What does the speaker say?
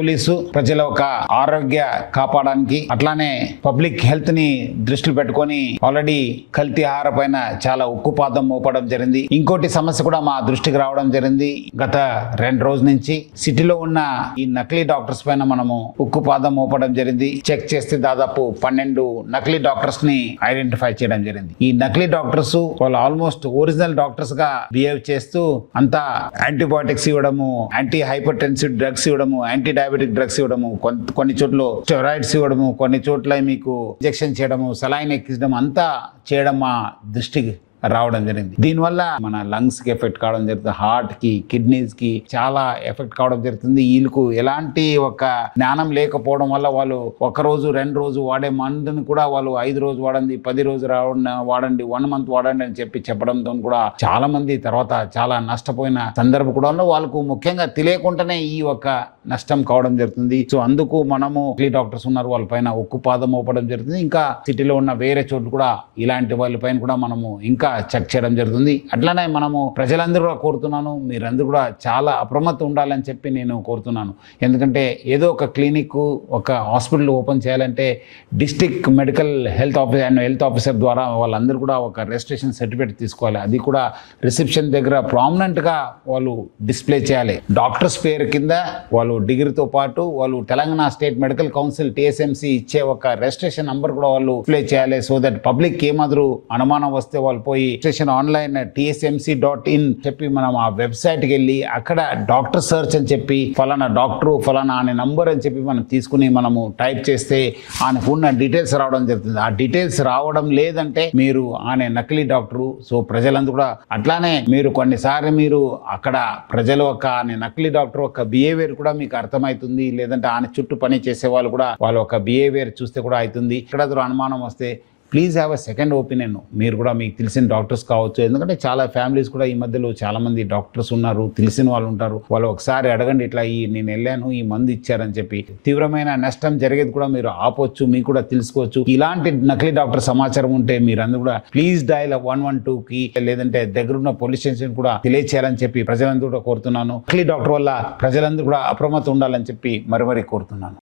Police ప్రజల ఒక ఆరోగ్య కాపాడడానికి అట్లానే పబ్లిక్ హెల్త్ ని దృష్టిలో పెట్టుకొని ఆల్రెడీ కల్తీ ఆహార పైన చాలా ఉక్కుపాదం మోపడం జరిగింది. ఇంకోటి సమస్య కూడా మా దృష్టికి రావడం జరిగింది. గత 2 రోజుల నుంచి సిటీలో ఉన్న ఈ నకిలీ డాక్టర్స్ పైన మనము ఉక్కుపాదం మోపడం జరిగింది. చెక్ చేస్తే దాదాపు 12 నకిలీ డాక్టర్స్ ని ఐడెంటిఫై చేయడం జరిగింది. ఈ నకిలీ డాక్టర్స్ వాళ్ళు ఆల్మోస్ట్ ఒరిజినల్ డాక్టర్స్ గా బిహేవ్ చేస్తూ అంతా యాంటీబయాటిక్స్ ఇవ్వడము, యాంటీ హైపర్ టెన్సివ్ డ్రగ్స్ ఇవ్వడము, యాంటీ డయాబెటిక్ డ్రగ్స్ ఇవ్వడము, కొన్ని చోట్ల స్టెరాయిడ్స్ ఇవ్వడము, కొన్ని చోట్ల మీకు ఇంజెక్షన్ చేయడము, సలైన్ ఎక్కించడం అంతా చేయడం మా దృష్టికి రావడం జరిగింది. దీనివల్ల మన లంగ్స్ కి ఎఫెక్ట్ కావడం జరుగుతుంది, హార్ట్ కి, కిడ్నీస్ కి చాలా ఎఫెక్ట్ కావడం జరుగుతుంది. వీళ్ళకు ఎలాంటి ఒక జ్ఞానం లేకపోవడం వల్ల వాళ్ళు 1 రోజు 2 రోజు వాడే మందుని కూడా వాళ్ళు 5 రోజు వాడండి, 10 రోజు వాడండి, 1 మంత్ వాడండి అని చెప్పడంతో కూడా చాలా మంది తర్వాత చాలా నష్టపోయిన సందర్భం కూడా వాళ్ళకు ముఖ్యంగా తెలియకుండానే ఈ ఒక నష్టం కావడం జరుగుతుంది. సో అందుకు మనము డాక్టర్స్ ఉన్నారు, వాళ్ళ పైన ఉక్కుపాదం మోపడం జరుగుతుంది. ఇంకా సిటీలో ఉన్న వేరే చోట్ల కూడా ఇలాంటి వాళ్ళ పైన కూడా మనము ఇంకా చెక్ చేయడం జరుగుతుంది. అట్లానే మనము ప్రజలందరూ కూడా కోరుతున్నాను, మీరందరూ కూడా చాలా అప్రమత్తం ఉండాలని చెప్పి నేను కోరుతున్నాను. ఎందుకంటే ఏదో ఒక క్లినిక్, ఒక హాస్పిటల్ ఓపెన్ చేయాలంటే డిస్ట్రిక్ట్ మెడికల్ హెల్త్ ఆఫీసర్ ద్వారా వాళ్ళందరూ కూడా ఒక రిజిస్ట్రేషన్ సర్టిఫికేట్ తీసుకోవాలి. అది కూడా రిసెప్షన్ దగ్గర ప్రామినెంట్గా వాళ్ళు డిస్ప్లే చేయాలి. డాక్టర్స్ పేరు కింద వాళ్ళు డిగ్రీతో పాటు వాళ్ళు Telangana state medical council TSMC ఇచ్చే ఒక రిజిస్ట్రేషన్ నంబర్ కూడా వాళ్ళు డిస్ప్లే చేయాలి. సో దట్ పబ్లిక్ ఏమాదిరి అనుమానం వస్తే వాళ్ళు పోయి రిజిస్ట్రేషన్ ఆన్లైన్ tsmc.in చెప్పి మనం ఆ వెబ్సైట్కి వెళ్ళి అక్కడ డాక్టర్ సర్చ్ అని చెప్పి ఫలానా డాక్టర్ ఫలానా అనే నంబర్ అని చెప్పి మనం తీసుకుని మనము టైప్ చేస్తే ఆయనకు ఉన్న డీటెయిల్స్ రావడం జరుగుతుంది. ఆ డీటెయిల్స్ రావడం లేదంటే మీరు ఆయన నకిలీ డాక్టరు. సో ప్రజలందరూ కూడా అట్లానే మీరు కొన్నిసార్లు మీరు అక్కడ ప్రజలు ఒక ఆయన నకిలీ డాక్టర్ ఒక బిహేవియర్ కూడా మీకు అర్థమవుతుంది, లేదంటే ఆయన చుట్టూ పని చేసే వాళ్ళు కూడా వాళ్ళ ఒక బిహేవియర్ చూస్తే కూడా అవుతుంది. ఇక్కడ అనుమానం వస్తే please have a second opinion. మీరు కూడా మీకు తెలిసిన డాక్టర్స్ కావచ్చు, ఎందుకంటే చాలా ఫ్యామిలీస్ కూడా ఈ మధ్యలో చాలా మంది డాక్టర్స్ ఉన్నారు, తెలిసిన వాళ్ళు ఉంటారు. వాళ్ళు ఒకసారి అడగండి, ఇట్లా నేను వెళ్ళాను, ఈ మందు ఇచ్చారని చెప్పి తీవ్రమైన నష్టం జరిగేది కూడా మీరు ఆపొచ్చు, మీకు కూడా తెలుసుకోవచ్చు. ఇలాంటి నకిలీ డాక్టర్ సమాచారం ఉంటే మీరందరూ కూడా ప్లీజ్ డయల్ 112కి లేదంటే దగ్గరున్న పోలీస్ స్టేషన్ కూడా తెలియచేయాలని చెప్పి ప్రజలందరూ కూడా కోరుతున్నాను. నకిలీ డాక్టర్ వల్ల ప్రజలందరూ కూడా అప్రమత్తం ఉండాలని చెప్పి మరీ కోరుతున్నాను.